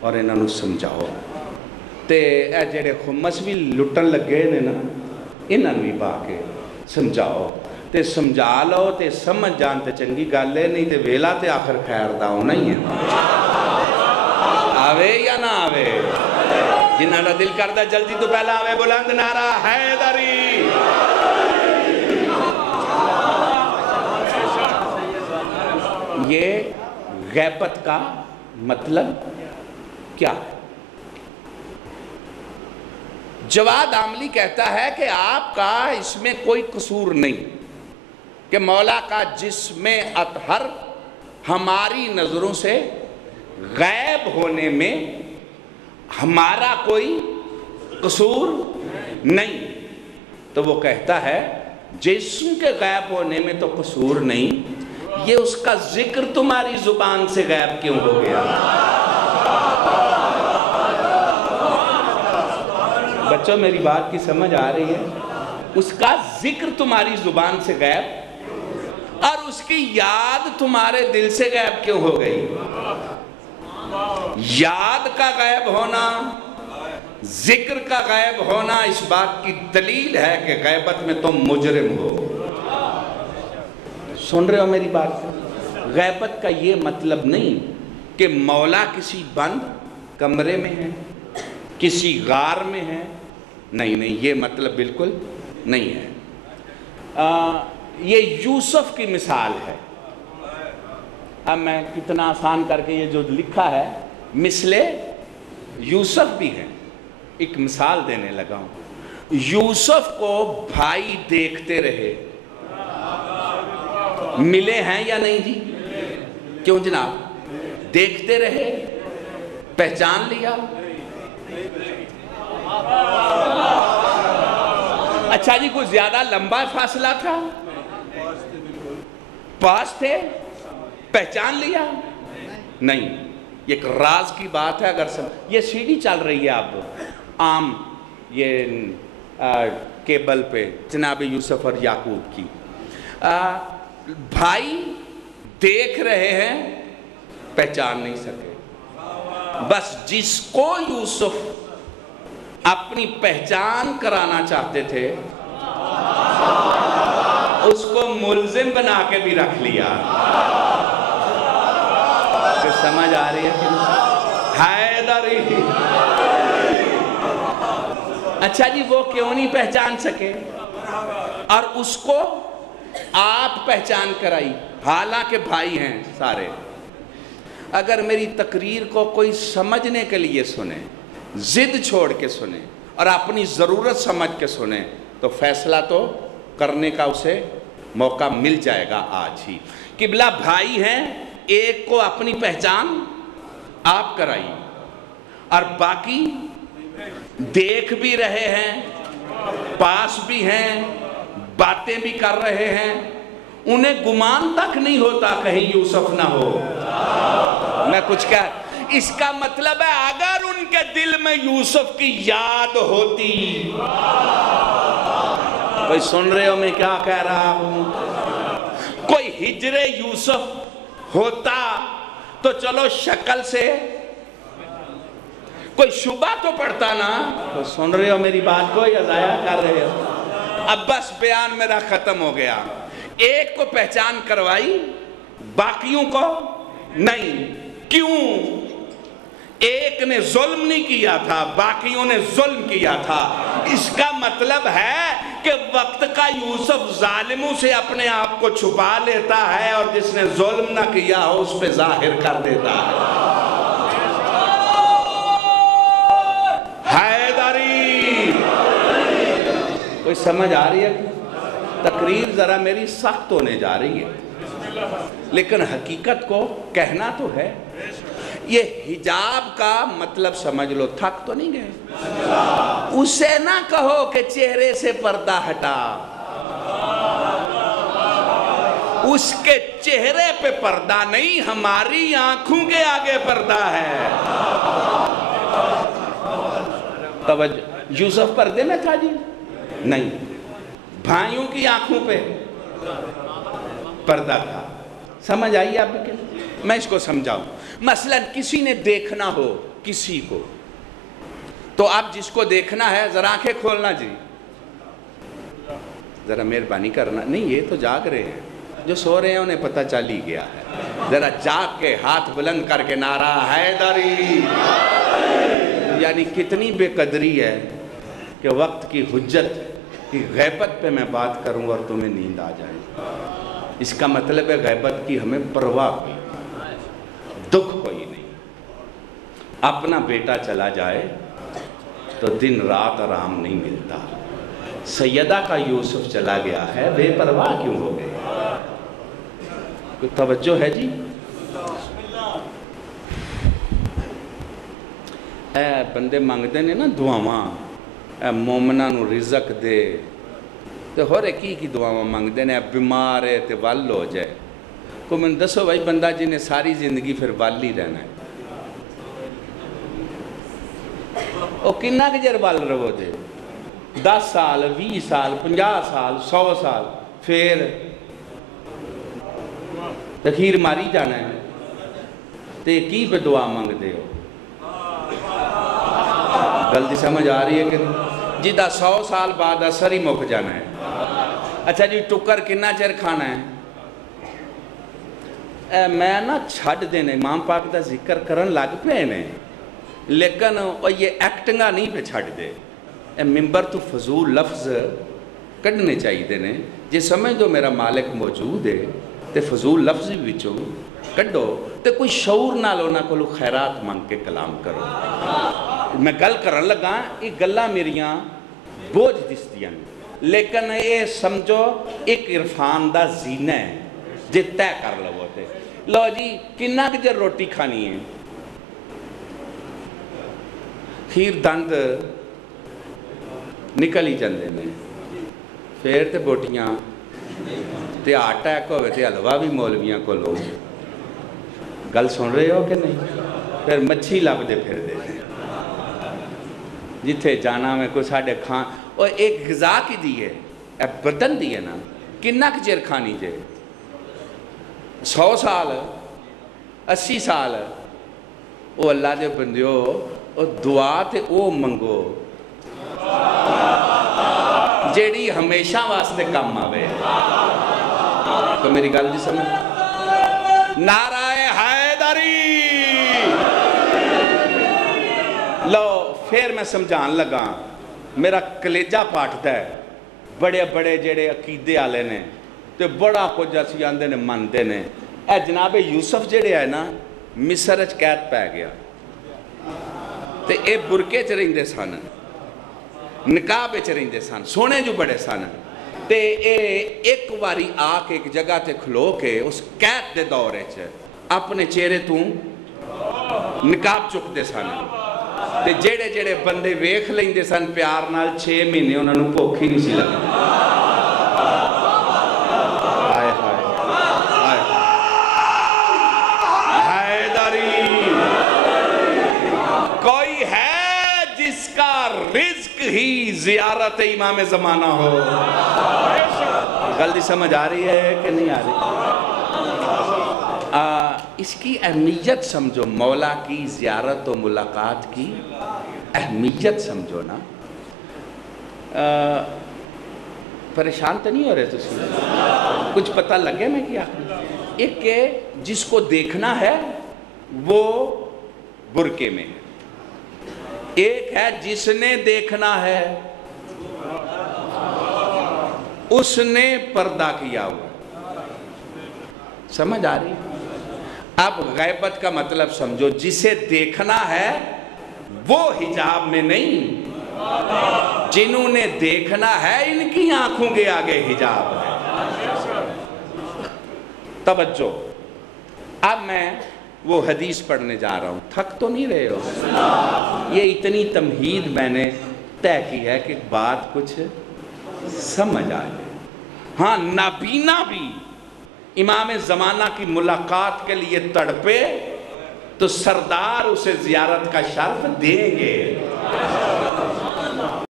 اور انہوں سمجھاؤ تے اے جڑے خمس بھی لٹن لگے نے نا انہوں بھی پا کے سمجھاؤ تے سمجھا لو تے سمجھ جان تے چنگی گل ہے نہیں تے ویلا تے آخر خیر دا ہونا ہی ہے آوے یا نہ آوے جنہاں دا دل کردہ جلدی تو پہلا آوے بلند نعرہ حیدری یہ غیبت کا مطلب کیا ہے؟ جواد عاملی کہتا ہے کہ آپ کا اس میں کوئی قصور نہیں کہ مولا کا جسم اطہر ہماری نظروں سے غائب ہونے میں ہمارا کوئی قصور نہیں، تو وہ کہتا ہے جسم کے غائب ہونے میں تو قصور نہیں، یہ اس کا ذکر تمہاری زبان سے غائب کیوں ہو گیا؟ بچوں میری بات کی سمجھ آ رہی ہے؟ اس کا ذکر تمہاری زبان سے غائب اور اس کی یاد تمہارے دل سے غائب کیوں ہو گئی؟ یاد کا غائب ہونا، ذکر کا غائب ہونا اس بات کی دلیل ہے کہ غیبت میں تم مجرم ہو۔ سن رہے ہو میری بات؟ غیبت کا یہ مطلب نہیں کہ مولا کسی بند کمرے میں ہے، کسی غار میں ہے، نہیں یہ مطلب بالکل نہیں ہے۔ یہ یوسف کی مثال ہے۔ اب میں کتنا آسان کر کے یہ جو لکھا ہے مثل یوسف بھی ہے، ایک مثال دینے لگا ہوں۔ یوسف کو بھائی دیکھتے رہے، ملے ہیں یا نہیں جی؟ کیوں جناب؟ دیکھتے رہے، پہچان لیا؟ اچھا جی کوئی زیادہ لمبا فاصلہ تھا؟ پاس تھے؟ پہچان لیا؟ نہیں، یہ ایک راز کی بات ہے۔ اگر یہ سی ڈی چل رہی ہے اب عام یہ کیبل پہ جناب یوسف اور یعقوب کی، بھائی دیکھ رہے ہیں پہچان نہیں سکے، بس جس کو یوسف اپنی پہچان کرانا چاہتے تھے اس کو ملزم بنا کے بھی رکھ لیا۔ کہ سمجھ آ رہی ہے؟ حیدری اچھا جی وہ کیوں نہیں پہچان سکے اور اس کو آپ پہچان کرائی، حالانکہ بھائی ہیں سارے۔ اگر میری تقریر کو کوئی سمجھنے کے لیے سنے، ضد چھوڑ کے سنے اور اپنی ضرورت سمجھ کے سنے تو فیصلہ تو کرنے کا اسے موقع مل جائے گا آج ہی۔ قبلہ بھائی ہیں، ایک کو اپنی پہچان آپ کرائی اور باقی دیکھ بھی رہے ہیں، پاس بھی ہیں، باتیں بھی کر رہے ہیں، انہیں گمان تک نہیں ہوتا کہیں یوسف نہ ہو۔ میں کچھ اس کا مطلب ہے اگر ان کے دل میں یوسف کی یاد ہوتی، کوئی سن رہے ہو میں کیا کہہ رہا ہوں؟ کوئی ہجر یوسف ہوتا تو چلو شکل سے کوئی شبہ تو پڑتا نا۔ تو سن رہے ہو میری بات کو یا ضائع کر رہے ہو؟ اب بس بیان میرا ختم ہو گیا۔ ایک کو پہچان کروائی، باقیوں کو نہیں۔ کیوں؟ ایک نے ظلم نہیں کیا تھا، باقیوں نے ظلم کیا تھا۔ اس کا مطلب ہے کہ وقت کا یوسف ظالموں سے اپنے آپ کو چھپا لیتا ہے اور جس نے ظلم نہ کیا ہو اس پہ ظاہر کر دیتا ہے۔ حیدری کوئی سمجھ آ رہی ہے؟ تقریر ذرا میری سخت ہونے جا رہی ہے لیکن حقیقت کو کہنا تو ہے۔ یہ حجاب کا مطلب سمجھ لو، تھک تو نہیں گئے؟ اسے نہ کہو کہ چہرے سے پردہ ہٹا، اس کے چہرے پہ پردہ نہیں، ہماری آنکھوں کے آگے پردہ ہے۔ توجہ، یوسف پردے میں تھا جی؟ نہیں، بھائیوں کی آنکھوں پہ پردہ تھا۔ سمجھ آئی آپ کے؟ میں اس کو سمجھاؤں۔ مثلا کسی نے دیکھنا ہو کسی کو. تو اب جس کو دیکھنا ہے ذرا آنکھیں کھولنا جی, ذرا مہربانی کرنا. نہیں یہ تو جاگ رہے ہیں, جو سو رہے ہیں انہیں پتہ چل ہی گیا ہے. ذرا جاگ کے ہاتھ بلند کر کے نعرہ حیدری. یعنی کتنی بے قدری ہے کہ وقت کی حجت کی غیبت پہ میں بات کروں اور تمہیں نیند آ جائے. اس کا مطلب ہے غیبت کی ہمیں پرواہ کوئی, دکھ کوئی نہیں. اپنا بیٹا چلا جائے تو دن رات آرام نہیں ملتا. سیدہ کا یوسف چلا گیا ہے, بے پرواہ کیوں ہو گئے؟ کوئی توجہ ہے جی؟ اے بندے مانگتے نے نا دعاواں, اے مومنہ نو رزق دے, تو ہو رہے کی دعاواں مانگتے ہیں. بیمار ہے تو ول ہو جائے. کوئی میں دسو بھائی بندہ جنہیں ساری زندگی پھر ول ہی رہنا ہے, وہ کنہ کے جر ول رہو دے؟ 10 سال 20 سال 50 سال 100 سال, پھر تخیر ماری جانا ہے. تے کی پہ دعا مانگ دے ہو؟ غلطی سمجھ آ رہی ہے کہ جدہ 100 سال بعد اثر ہی مک جانا ہے. اچھا جی ٹکر کنہ چیر کھانا ہے؟ میں نا چھڑ دینے, امام پاک دا ذکر کرن لگ پہ نے, لیکن یہ ایکٹنگا نہیں پہ چھڑ دے. ممبر تو فضول لفظ کڑھنے چاہیے دینے. جی سمجھ دو میرا مالک موجود ہے تے فضول لفظ بھی بچو کڑھو, تے کوئی شعور نہ لو, نہ کو خیرات مانگ کے کلام کرو. میں گل کرن لگا, یہ گلہ میریاں بوجھ دستیاں, لیکن یہ سمجھو ایک عرفان دا زینہ ہے جی طے کر لو ہوتے. لو جی کنہ کی جر روٹی کھانی ہے؟ خیر دند نکل ہی جاندے نے, پھر تے بوٹیاں تے آٹا ایک ہوئے تے حلوہ بھی مولویاں کو لو. گل سن رہے ہو کہ نہیں؟ پھر مچھی لب دے پھر دے جتھے جانا میں کوئی ساڑھے کھان. اور ایک غذا کی دیئے بدن دیئے نا, کنہ کی چیر کھانی جے؟ 100 سال 80 سال. او اللہ دے بندیو, او دعا تے او منگو جیڑی ہمیشہ واسطے کام آوے. تو میری گل جی سمجھ, نعرہ حیدری. لو پھر میں سمجھان لگا, میرا کلیجہ پاٹھتا ہے. بڑے بڑے جیڑے عقیدے آلے نے تے بڑا کچھ اسی آندے نے مانتے نے. اے جناب یوسف جیڑے ہے نا, مصر اچ قید پہ گیا تے اے برکے چ رہندے سن, نقاب چ رہندے سن, سونے جو بڑے سن. تے اے ایک واری آ کے ایک جگہ تے کھلو کے اس قید دے دورے چ اپنے چہرے تو نقاب چکتے سن. تے جیڑے جیڑے بندے ویکھ لیندے سن پیار نال 6 مہینے انہاں نوں بھوک ہی نہیں سی لگی. ہائے ہائے حیدری. کوئی ہے جس کا رزق ہی زیارت امام زمانہ ہو؟ غلطی سمجھ آ رہی ہے کہ نہیں آ رہی؟ اس کی اہمیت سمجھو, مولا کی زیارت و ملاقات کی اہمیت سمجھو نا. پریشان تو نہیں ہو رہے تسی؟ کچھ پتہ لگے میں کیا؟ ایک کہ جس کو دیکھنا ہے وہ برکے میں, ایک ہے جس نے دیکھنا ہے اس نے پردہ کیا ہوا. سمجھ آ رہی؟ اب غیبت کا مطلب سمجھو, جسے دیکھنا ہے وہ حجاب میں نہیں, جنہوں نے دیکھنا ہے ان کی آنکھوں کے آگے حجاب ہے. توجہ, اب میں وہ حدیث پڑھنے جا رہا ہوں. تھک تو نہیں رہے ہو؟ یہ اتنی تمہید میں نے طے کی ہے کہ بات کچھ سمجھ آ جائے. ہاں نابینا بھی امام زمانہ کی ملاقات کے لیے تڑپے تو سردار اسے زیارت کا شرف دیں گے.